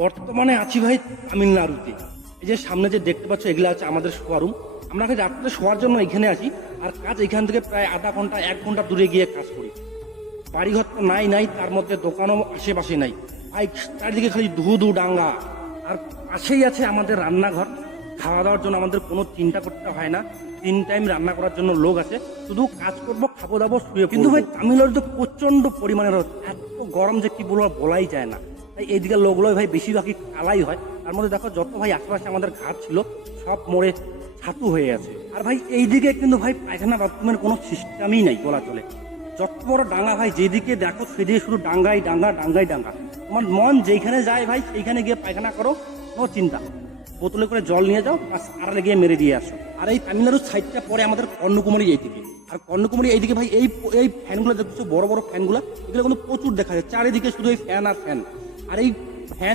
বর্তমানে আছি ভাই তামিলনাড়ুতে। এই যে সামনে যে দেখতে পাচ্ছ এগুলো আছে আমাদের শোয়ারুম। আমরা রাত্রে শোয়ার জন্য এখানে আসি, আর কাজ এখান থেকে প্রায় আধা ঘন্টা 1 ঘন্টা দূরে গিয়ে কাজ করি। বাড়িঘর তো নাই, তার মধ্যে দোকানও আশেপাশে নাই ভাই, চারিদিকে খালি ধু ডাঙ্গা। আর পাশেই আছে আমাদের রান্নাঘর। খাওয়া দাওয়ার জন্য আমাদের কোনো চিন্তা করতে হয় না, 3 টাইম রান্না করার জন্য লোক আছে, শুধু কাজ করবো, খাবো দাবো, শুয়ে। কিন্তু ভাই তামিলনাড়ুতে প্রচন্ড পরিমাণে রোদ, এত গরম যে কি বলবো বলাই যায় না। তাই এইদিকে লোকগুলো ভাই বেশিরভাগই কালাই হয়। তার মধ্যে দেখো যত ভাই আশেপাশে আমাদের ঘাট ছিল সব মরে ছাতু হয়ে আছে। আর ভাই এইদিকে কিন্তু ভাই পায়খানা বাথরুমের কোনো সিস্টেমই নাই বলা চলে। যত বড় ডাঙ্গা ভাই, যেদিকে দেখো সেদিকে শুধু ডাঙ্গাই ডাঙ্গা। তোমার মন যেখানে যায় ভাই সেইখানে গিয়ে পায়খানা করো, কোনো চিন্তা। বোতলে করে জল নিয়ে যাও, বাস আড়ালে গিয়ে মেরে দিয়ে আসো। আর এই তামিলনাড়ুর সাইডটা পরে আমাদের কন্যাকুমারী এইদিকে। আর কন্যাকুমারী এইদিকে ভাই এই ফ্যানগুলো দেখছো, বড় বড় ফ্যানগুলো, এগুলো কিন্তু প্রচুর দেখা যায়। চারিদিকে শুধু এই ফ্যান আর ফ্যান। আর এই ফ্যান